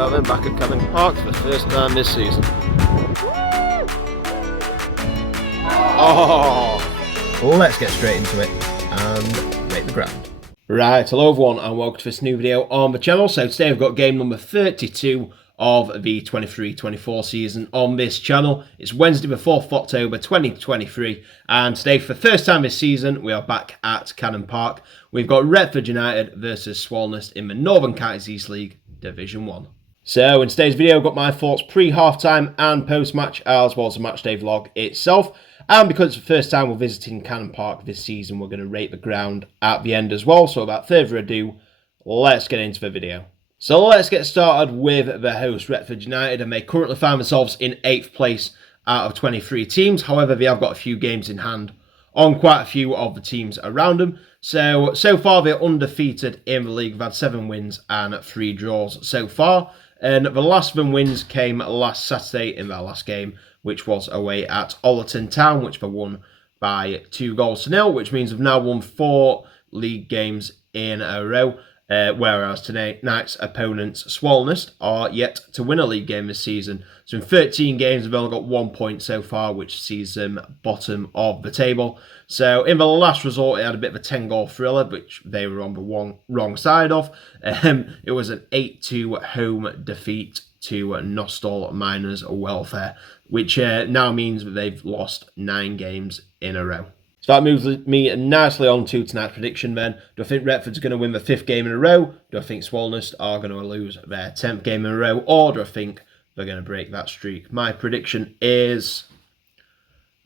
Retford back at Cannon Park for the first time this season. Oh! Let's get straight into it and rate the ground. Right, hello everyone and welcome to this new video on the channel. So today I've got game number 32 of the 23-24 season on this channel. It's Wednesday the 4th of October 2023 and today for the first time this season we are back at Cannon Park. We've got Retford United versus Swallownest in the Northern Counties East League Division 1. So in today's video I've got my thoughts pre-half-time and post-match as well as the matchday vlog itself. And because it's the first time we're visiting Cannon Park this season, we're going to rate the ground at the end as well. So without further ado, let's get into the video. So let's get started with the host, Retford United, and they currently find themselves in 8th place out of 23 teams. However, they have got a few games in hand on quite a few of the teams around them. So far they're undefeated in the league. They've had 7 wins and 3 draws so far. And the last of them wins came last Saturday in their last game, which was away at Ollerton Town, which they won by 2-0, which means they've now won 4 league games in a row. Whereas tonight's opponents, Swallownest, are yet to win a league game this season. So in 13 games, they've only got 1 point so far, which sees them bottom of the table. So in the last resort, it had a bit of a 10-goal thriller, which they were on the wrong side of. It was an 8-2 home defeat to Nostell Miners Welfare, which now means that they've lost 9 games in a row. So that moves me nicely on to tonight's prediction then. Do I think Retford's going to win the 5th game in a row? Do I think Swallownest are going to lose their 10th game in a row? Or do I think they're going to break that streak? My prediction is,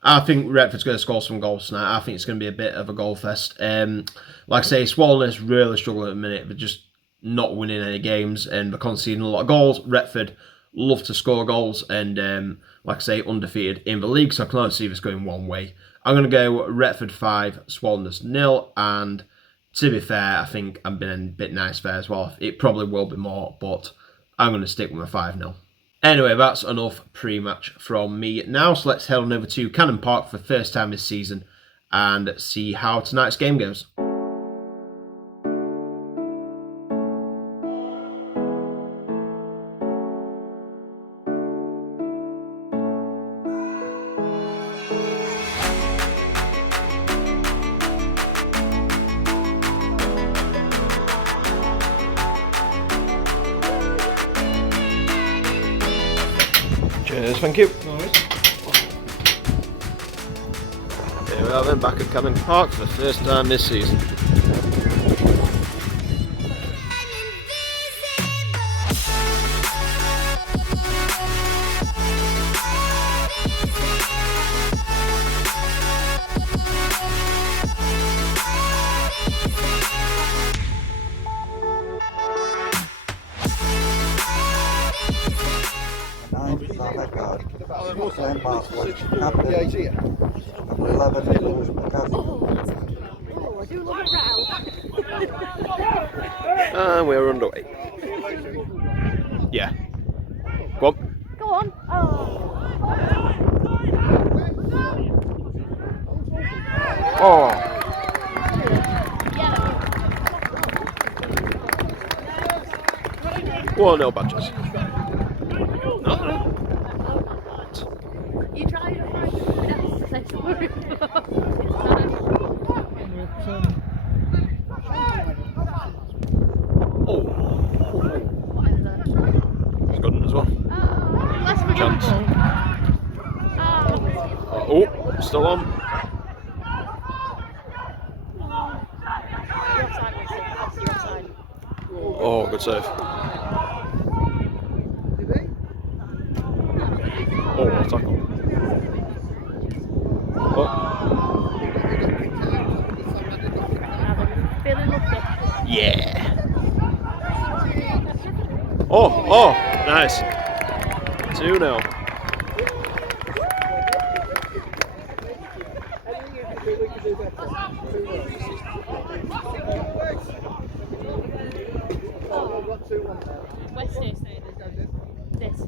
I think Retford's going to score some goals tonight. I think it's going to be a bit of a goal fest. Like I say, Swallownest really struggling at the minute. They're just not winning any games and they're conceding a lot of goals. Retford love to score goals and, like I say, undefeated in the league. So I can only see this going one way. I'm going to go Retford 5, Swallownest 0, and to be fair, I think I'm being a bit nice there as well. It probably will be more, but I'm going to stick with my 5-0. Anyway, that's enough pre-match from me now, so let's head on over to Cannon Park for the first time this season and see how tonight's game goes. Cheers, thank you. No worries. Here we are then, back at Cannon Park for the first time this season. And we're underway. Yeah. Go on. Go on. Oh. Well, no badges. No. You tried to find He's got it as well. Chance. Oh, still on. Oh, good save. Oh, what a tackle. Yeah. Oh, nice. 2-0. This.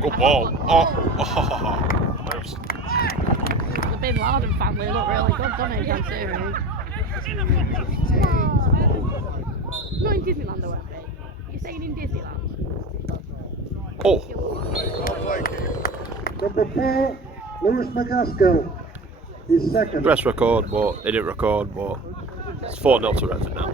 Good ball. Oh. Close. The Bin Laden family look really good, don't they, on series? Not in Disneyland, though, won't they? You're saying in Disneyland? Oh. Number 4, Lewis McCaskill is second. Press record, but they didn't record, but it's 4-0 to Retford now.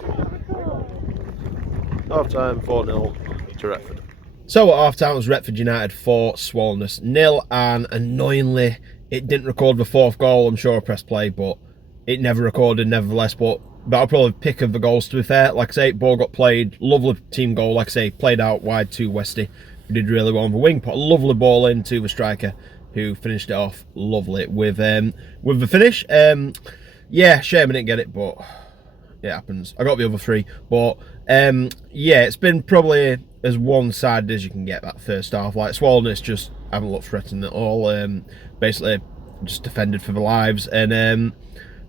Half time, 4-0 to Retford. So at half time it was Retford United 4, Swallownest 0, and annoyingly it didn't record the fourth goal. I'm sure I pressed play, but it never recorded nevertheless. But that'll probably pick of the goals, to be fair. Like I say, ball got played, lovely team goal. Like I say, played out wide to Westy, who did really well on the wing, put a lovely ball into the striker, who finished it off lovely with the finish. Yeah, shame I didn't get it, but it happens. I got the other 3, but yeah, it's been probably as one-sided as you can get that first half. Like Swallownest just haven't looked threatening at all. Basically just defended for their lives, and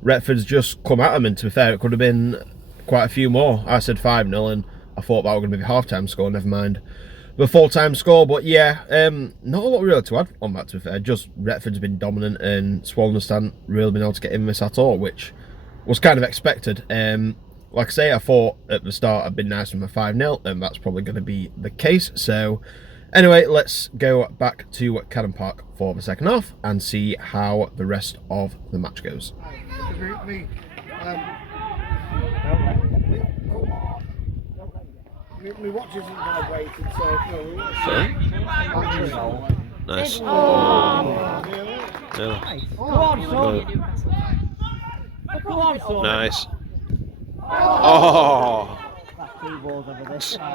Retford's just come at them. And to be fair, it could have been quite a few more. I said 5-0, and I thought that was going to be the half-time score. Never mind the full-time score. But yeah, not a lot really to add on that, to be fair. Just Retford's been dominant, and Swallownest haven't really been able to get in this at all, which was kind of expected. Like I say, I thought at the start I'd been nice with my 5-0, and that's probably going to be the case. So anyway, let's go back to Cannon Park for the second half and see how the rest of the match goes. My watch isn't going to wait until... Nice. Yeah. Nice.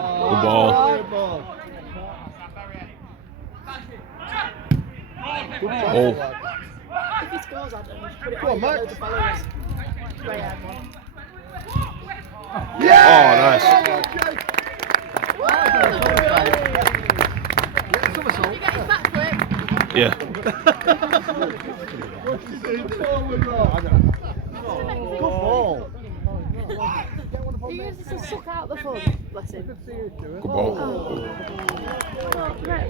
Oh. Good ball. Oh. If he scores, I'll put it Come on, on Max. loads of followers. Oh, nice. Did you get his backflip? Yeah. Good ball. He uses to suck out the fun, bless him. Good ball. Right,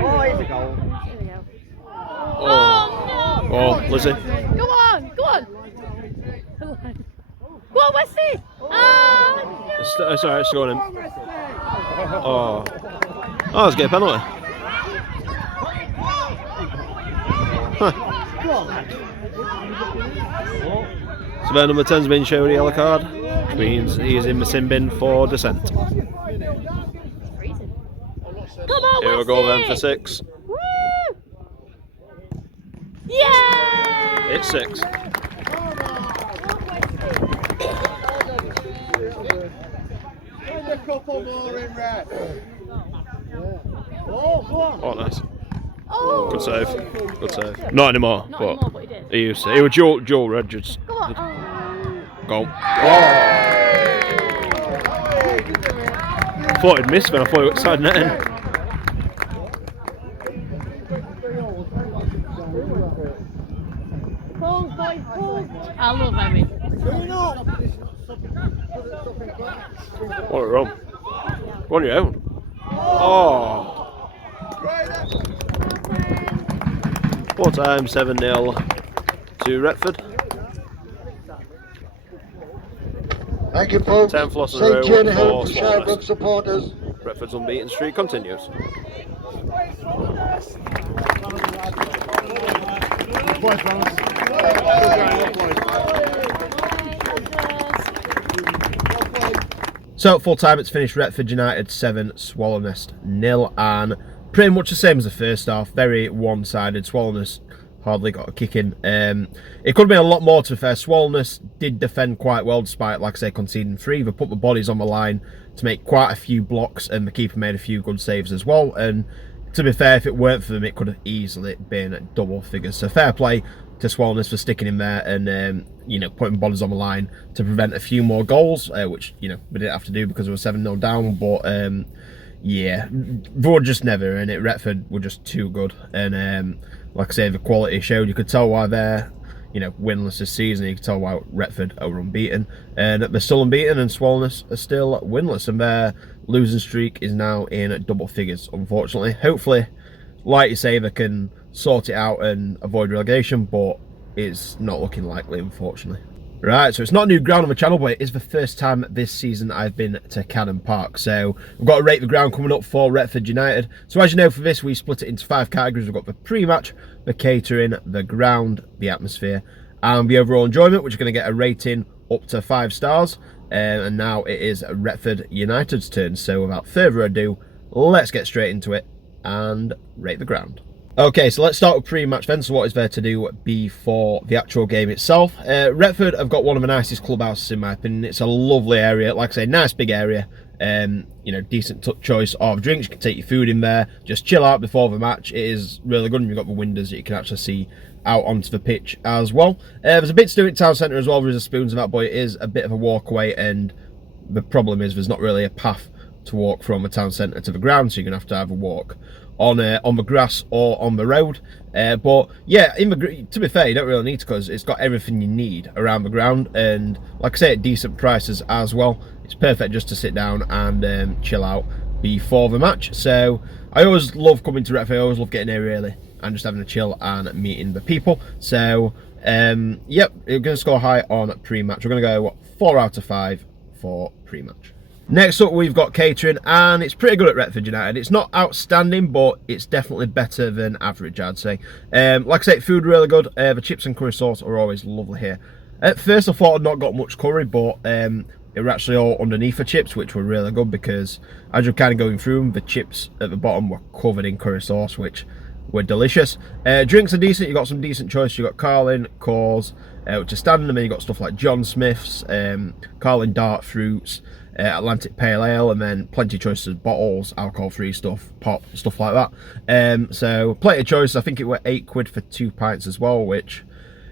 Oh, here's a goal. here we go. Oh. No! Oh, Lizzie. Go on, go on! Go on, go on, Westy! No! It's alright, it's going in. Oh. Oh, let's get a penalty. Huh. So their number 10's been shown a yellow card, which means he is in the sin bin for dissent. Come on, Here we go then for 6. Woo! Yeah! It's 6. There's a couple more in red. Oh, go on. Oh, nice. Oh! Good save. Good save. Not anymore, Not but anymore, but he did. he used to. He was dual red, just Go on. Oh. goal. I thought he'd missed when I thought he was side netting. Pull, boy, pull. I love Emmy. What a run. Go on your own. Oh. 4 times 7-0 to Retford. Thank you, folks. 10 floss in a St. row Jenny for Hill for Sherbrooke Swallownest. supporters. Retford's unbeaten streak continues. So at full time it's finished Retford United 7, Swallownest 0, and pretty much the same as the first half, very one-sided. Swallownest hardly got a kick in. It could have been a lot more, to be fair. Swallownest did defend quite well despite, like I say, conceding 3. They put the bodies on the line to make quite a few blocks, and the keeper made a few good saves as well. And to be fair, if it weren't for them, it could have easily been double figures. So fair play to Swallownest for sticking in there and you know, putting bodies on the line to prevent a few more goals, which, you know, we didn't have to do because we were 7-0 down. But yeah, they were just never in it. Retford were just too good, and like I say, the quality showed. You could tell why they're, you know, winless this season. You could tell why Retford are unbeaten, and they're still unbeaten, and Swallownest are still winless, and their losing streak is now in double figures, unfortunately. Hopefully like you say, they can sort it out and avoid relegation, but it's not looking likely, unfortunately. Right, so it's not a new ground on the channel, but it is the first time this season I've been to Cannon Park. So we've got to rate the ground coming up for Retford United. So as you know, for this, we split it into 5 categories. We've got the pre-match, the catering, the ground, the atmosphere, and the overall enjoyment, which is going to get a rating up to 5 stars. And now it is Retford United's turn. So without further ado, let's get straight into it and rate the ground. Okay, so let's start with pre-match then. So what is there to do before the actual game itself? Retford have got one of the nicest clubhouses in my opinion. It's a lovely area, like I say, nice big area. You know, decent choice of drinks. You can take your food in there, just chill out before the match. It is really good, and you've got the windows that you can actually see out onto the pitch as well. There's a bit to do at town centre as well. There's a spoons of that, but it is a bit of a walk away, and the problem is there's not really a path to walk from the town centre to the ground, so you're gonna have to either walk on the grass or on the road. But yeah, to be fair, you don't really need to, because it's got everything you need around the ground, and like I say, at decent prices as well. It's perfect just to sit down and chill out before the match. So I always love coming to Retford. I always love getting here early and just having a chill and meeting the people. So yep, we're going to score high on pre-match. We're going to go 4 out of 5 for pre-match. Next up, we've got catering, and it's pretty good at Retford United. It's not outstanding, but it's definitely better than average, I'd say. Like I say, food really good. The chips and curry sauce are always lovely here. At first, I thought I'd not got much curry, but they were actually all underneath the chips, which were really good, because as you're kind of going through them, the chips at the bottom were covered in curry sauce, which were delicious. Drinks are decent. You've got some decent choice. You've got Carling, Coors, which are standing, and then you've got stuff like John Smith's, Carling Dark Fruits, Atlantic Pale Ale, and then plenty of choices of bottles, alcohol-free stuff, pop, stuff like that. So plenty of choice. I think it were £8 for 2 pints as well, which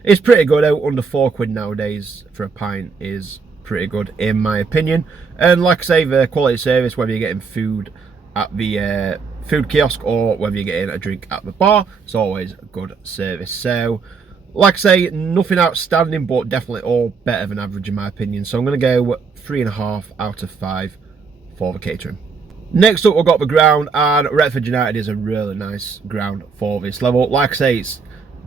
is pretty good. Out under £4 nowadays for a pint is pretty good in my opinion. And like I say, the quality service, whether you're getting food at the food kiosk or whether you're getting a drink at the bar, it's always a good service. So like I say, nothing outstanding, but definitely all better than average in my opinion. So I'm going to go 3.5 out of 5 for the catering. Next up, we've got the ground, and Retford United is a really nice ground for this level. Like I say, it's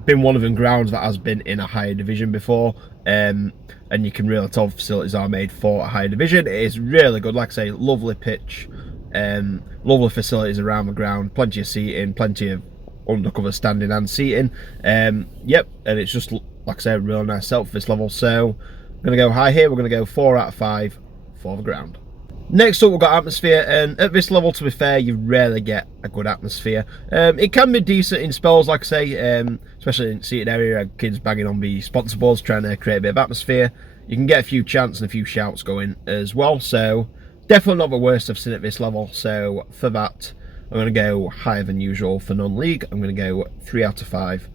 been one of them grounds that has been in a higher division before, and you can really tell facilities are made for a higher division. It is really good. Like I say, lovely pitch, lovely facilities around the ground, plenty of seating, plenty of undercover standing and seating. Yep, and it's just, like I say, a real nice setup for this level. So I'm going to go high here. We're going to go 4 out of 5 for the ground. Next up, we've got atmosphere, and at this level, to be fair, you rarely get a good atmosphere. It can be decent in spells, like I say, especially in seated area, kids banging on the sponsor boards, trying to create a bit of atmosphere. You can get a few chants and a few shouts going as well, so definitely not the worst I've seen at this level. So for that, I'm going to go higher than usual for non-league. I'm going to go 3 out of 5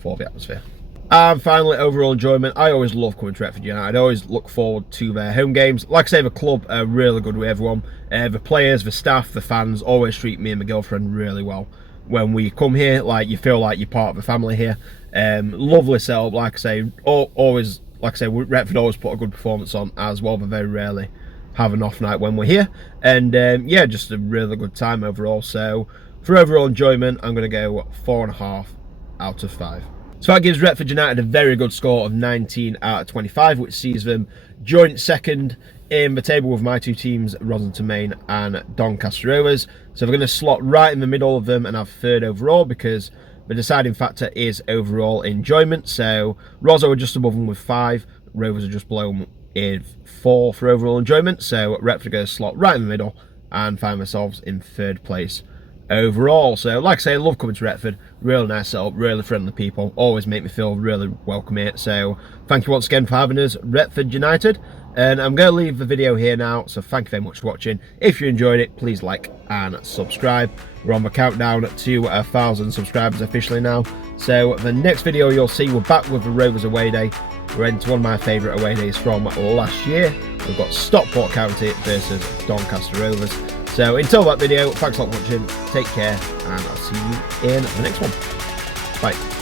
for the atmosphere. And finally, overall enjoyment. I always love coming to Retford United. I always look forward to their home games. Like I say, the club are really good with everyone. The players, the staff, the fans always treat me and my girlfriend really well. When we come here, like, you feel like you're part of the family here. Lovely setup, like I say. Always, like I say, Retford always put a good performance on as well. They very rarely have an off night when we're here. And yeah, just a really good time overall. So for overall enjoyment, I'm going to go 4.5 out of 5. So that gives Retford United a very good score of 19 out of 25, which sees them joint second in the table with my two teams, Roslington Main and Doncaster Rovers. So we're going to slot right in the middle of them and have third overall, because the deciding factor is overall enjoyment. So Rosso are just above them with 5, Rovers are just below them in 4 for overall enjoyment. So Retford are going to slot right in the middle and find themselves in third place overall. So like I say, I love coming to Retford. Really nice setup, really friendly people, always make me feel really welcome here. So thank you once again for having us, Retford United. And I'm going to leave the video here now, so thank you very much for watching. If you enjoyed it, please like and subscribe. We're on the countdown to 1,000 subscribers officially now. So the next video you'll see, we're back with the Rovers away day. We're into one of my favourite away days from last year. We've got Stockport County versus Doncaster Rovers. So until that video, thanks a lot for watching, take care, and I'll see you in the next one. Bye.